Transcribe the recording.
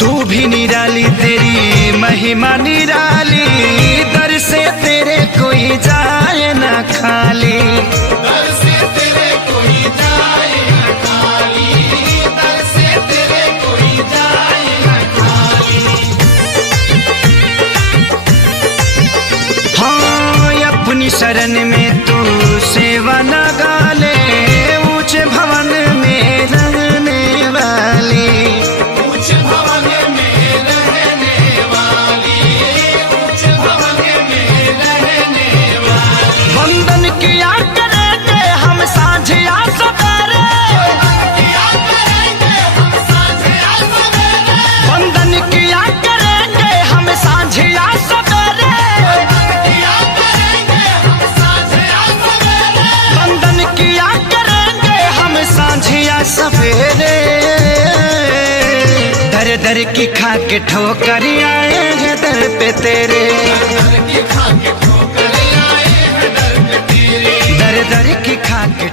तू भी निराली, तेरी महिमा निराली, दर से तेरे कोई जाए न खाली। दर से तेरे कोई जाए न खाली, दर से तेरे कोई जाए न खाली। हाँ, अपनी शरण में तू सेवा न गाले, ऊंचे भवन में रहने वाली। ऊंचे भवन में रहने वाली, ऊंचे भवन में रहने वाली। वंदन किया करेंगे हम सांझ या सवेरे, वंदन किया करेंगे हम सांझ या सवेरे, वंदन किया करेंगे हम सांझ या सवेरे। दर दर की खा के ठोकर आए हैं दर पे तेरे, दर दर की खा के